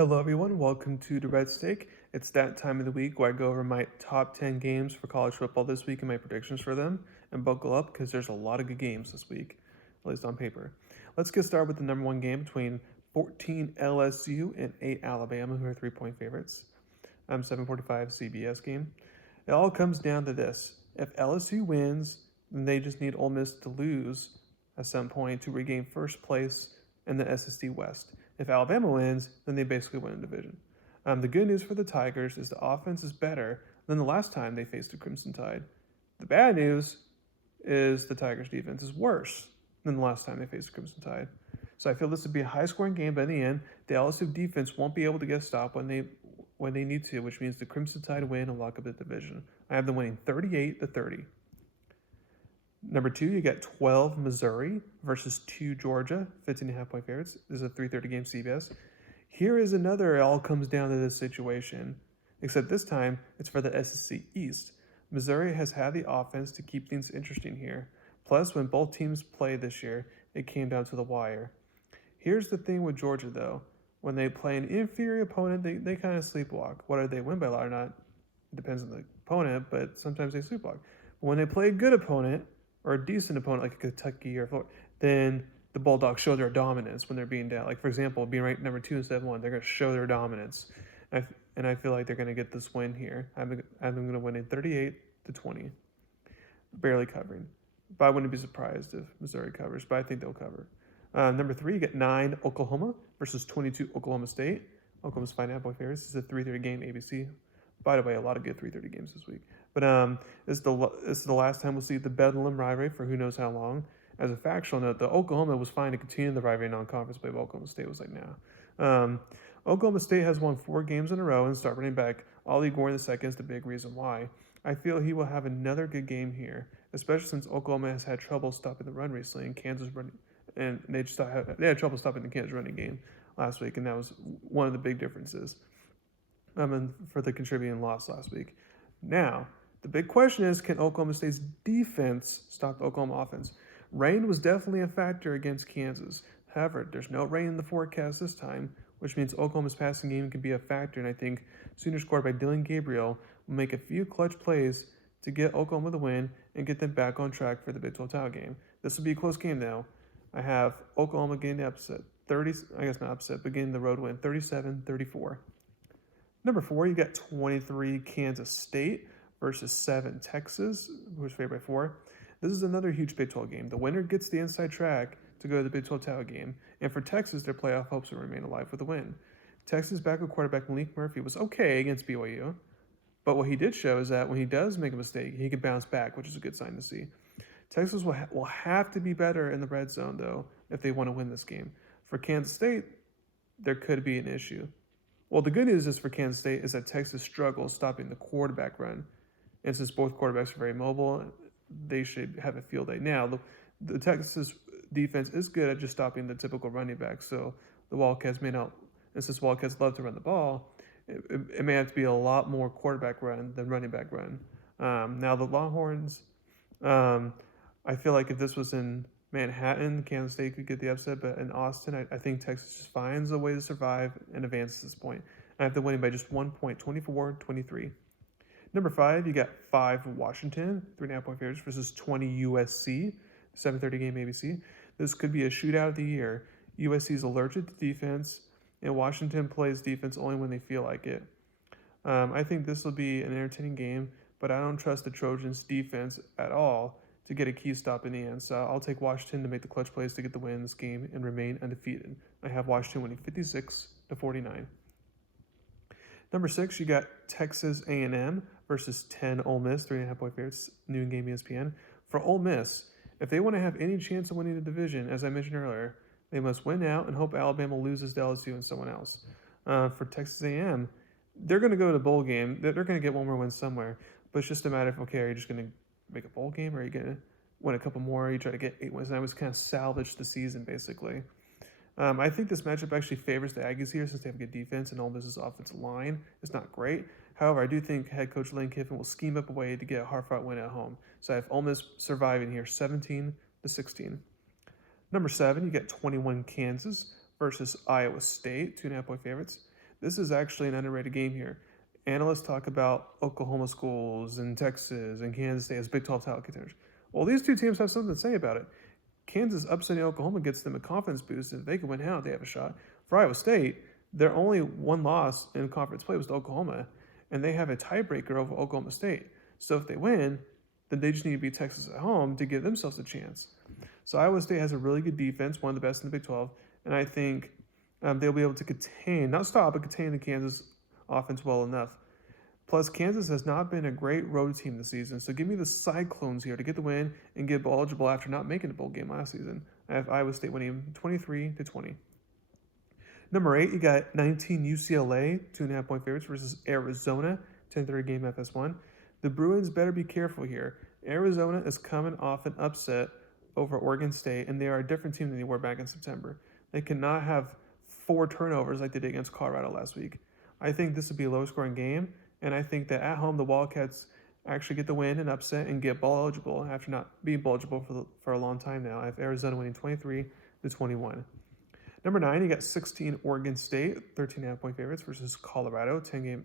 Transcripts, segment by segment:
Hello, everyone. Welcome to Durrett Steak. It's that time of the week where I go over my top 10 games for college football this week and my predictions for them. And buckle up because there's a lot of good games this week, at least on paper. Let's get started with the number one game between 14 LSU and 8 Alabama, who are 3-point favorites. 7:45 CBS game. It all comes down to this: if LSU wins, then they just need Ole Miss to lose at some point to regain first place in the SEC West. If Alabama wins, then they basically win a division. The good news for the Tigers is the offense is better than the last time they faced the Crimson Tide. The bad news is the Tigers' defense is worse than the last time they faced the Crimson Tide. So I feel this would be a high-scoring game, but in the end, the LSU defense won't be able to get stopped when they need to, which means the Crimson Tide win and lock up the division. I have them winning 38-30. Number two, you got 12 Missouri versus 2 Georgia, 15.5-point favorites. This is a 3:30 game CBS. Here is another, it all comes down to this situation, except this time it's for the SEC East. Missouri has had the offense to keep things interesting here. Plus, when both teams played this year, it came down to the wire. Here's the thing with Georgia, though. When they play an inferior opponent, they kind of sleepwalk. Whether they win by a lot or not, it depends on the opponent, but sometimes they sleepwalk. But when they play a good opponent, or a decent opponent like a Kentucky or Florida, then the Bulldogs show their dominance when they're being down. Like, for example, being ranked number 2 instead of 1, they're going to show their dominance. And I feel like they're going to get this win here. I'm going to win in 38-20, barely covering. But I wouldn't be surprised if Missouri covers, but I think they'll cover. Number 3, you get 9 Oklahoma versus 22 Oklahoma State. Oklahoma's 5.5-point favorites. This is a 3:30 game ABC. By the way, a lot of good 3:30 games this week. But this is the last time we'll see the Bedlam rivalry for who knows how long. As a factual note, the Oklahoma was fine to continue the rivalry non-conference play, but Oklahoma State was like, nah. Oklahoma State has won 4 games in a row and start running back Ollie Gore II is the big reason why. I feel he will have another good game here, especially since Oklahoma has had trouble stopping the run recently, and Kansas running, and they had trouble stopping the Kansas running game last week, and that was one of the big differences. And for the contributing loss last week. Now, the big question is, can Oklahoma State's defense stop the Oklahoma offense? Rain was definitely a factor against Kansas. However, there's no rain in the forecast this time, which means Oklahoma's passing game can be a factor, and I think Sooners quarterback Dylan Gabriel will make a few clutch plays to get Oklahoma the win and get them back on track for the Big 12 title game. This will be a close game, though. I have Oklahoma getting the upset, not upset, but getting the road win, 37-34. Number 4, you got 23 Kansas State versus 7 Texas, who's favored by 4. This is another huge Big 12 game. The winner gets the inside track to go to the Big 12 title game, and for Texas, their playoff hopes will remain alive with a win. Texas backup quarterback Malik Murphy was okay against BYU, but what he did show is that when he does make a mistake, he can bounce back, which is a good sign to see. Texas will have to be better in the red zone, though, if they want to win this game. For Kansas State, there could be an issue. Well, the good news is for Kansas State is that Texas struggles stopping the quarterback run. And since both quarterbacks are very mobile, they should have a field day. Now, the Texas defense is good at just stopping the typical running back. So the Wildcats may not, and since Wildcats love to run the ball, it may have to be a lot more quarterback run than running back run. Now, the Longhorns, I feel like if this was in Manhattan, Kansas State could get the upset, but in Austin, I think Texas just finds a way to survive and advance at this point. I have them winning by just 1 point, 24-23. Number 5, you got 5 Washington, 3.5-point favorites versus 20 USC, 7:30 game ABC. This could be a shootout of the year. USC is allergic to defense, and Washington plays defense only when they feel like it. I think this will be an entertaining game, but I don't trust the Trojans' defense at all to get a key stop in the end. So I'll take Washington to make the clutch plays to get the win in this game and remain undefeated. I have Washington winning 56-49. Number 6, you got Texas A&M versus 10 Ole Miss, 3.5-point favorites, noon game ESPN. For Ole Miss, if they want to have any chance of winning the division, as I mentioned earlier, they must win out and hope Alabama loses to LSU and someone else. For Texas A&M, they're going to go to the bowl game. They're going to get one more win somewhere, but it's just a matter of, okay, are you just going to make a bowl game, or are you going to win a couple more? You try to get 8 wins, and I was kind of salvage the season, basically. I think this matchup actually favors the Aggies here since they have a good defense and Ole Miss's offensive line is not great. However, I do think head coach Lane Kiffin will scheme up a way to get a hard-fought win at home. So I have Ole Miss surviving here, 17-16. Number 7, you get 21 Kansas versus Iowa State, 2.5-point favorites. This is actually an underrated game here. Analysts talk about Oklahoma schools and Texas and Kansas State as Big 12 title contenders. Well, these two teams have something to say about it. Kansas upsetting Oklahoma gets them a confidence boost. If they can win out, they have a shot. For Iowa State, their only one loss in conference play was to Oklahoma, and they have a tiebreaker over Oklahoma State. So if they win, then they just need to beat Texas at home to give themselves a chance. So Iowa State has a really good defense, one of the best in the Big 12, and I think they'll be able to contain, not stop, but contain the Kansas offense well enough. Plus, Kansas has not been a great road team this season, so give me the Cyclones here to get the win and get bowl eligible after not making the bowl game last season. I have Iowa State winning 23-20. Number 8, you got 19 UCLA, 2.5-point favorites versus Arizona, 10:30 game FS1. The Bruins better be careful here. Arizona is coming off an upset over Oregon State, and they are a different team than they were back in September. They cannot have 4 turnovers like they did against Colorado last week. I think this would be a low-scoring game, and I think that at home the Wildcats actually get the win and upset and get bowl eligible after not being bowl eligible for a long time now. I have Arizona winning 23-21. Number 9, you got 16 Oregon State, 13.5-point favorites versus Colorado, 10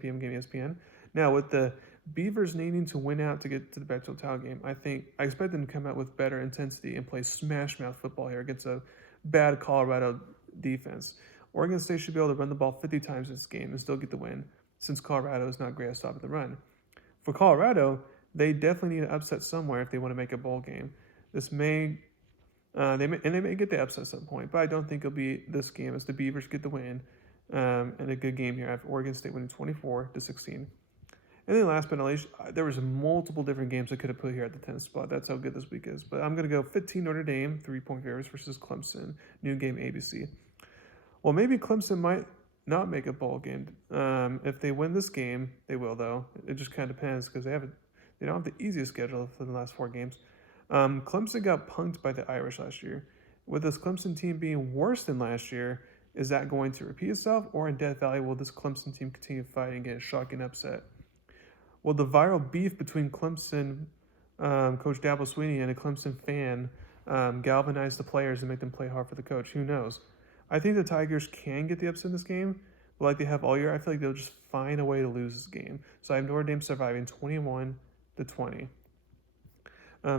p.m. game ESPN. Now, with the Beavers needing to win out to get to the Big 12 title game, I expect them to come out with better intensity and play smash mouth football here against a bad Colorado defense. Oregon State should be able to run the ball 50 times this game and still get the win, since Colorado is not great at stopping the run. For Colorado, they definitely need to upset somewhere if they want to make a bowl game. They may get the upset at some point, but I don't think it'll be this game as the Beavers get the win and a good game here. I have Oregon State winning 24-16. And then last but not least, there was multiple different games I could have put here at the 10th spot. That's how good this week is. But I'm going to go 15 Notre Dame, 3-point favorites versus Clemson, noon game ABC. Well, maybe Clemson might not make a bowl game. If they win this game, they will, though. It just kind of depends because they don't have the easiest schedule for the last 4 games. Clemson got punked by the Irish last year. With this Clemson team being worse than last year, is that going to repeat itself? Or in Death Valley, will this Clemson team continue fighting and get a shocking upset? Will the viral beef between Clemson coach Dabo Swinney and a Clemson fan galvanize the players and make them play hard for the coach? Who knows? I think the Tigers can get the upset in this game, but like they have all year, I feel like they'll just find a way to lose this game. So I have Notre Dame surviving 21-20.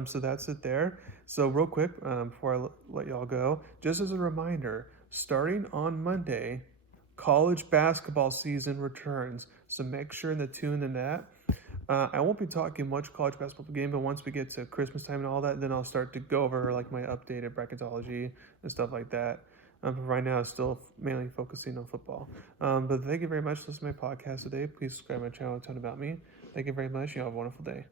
So that's it there. So real quick, before I let y'all go, just as a reminder, starting on Monday, college basketball season returns. So make sure to tune in that. I won't be talking much college basketball game, but once we get to Christmas time and all that, then I'll start to go over like my updated bracketology and stuff like that. But right now, I'm still mainly focusing on football. But thank you very much for listening to my podcast today. Please subscribe to my channel to learn about me. Thank you very much. You have a wonderful day.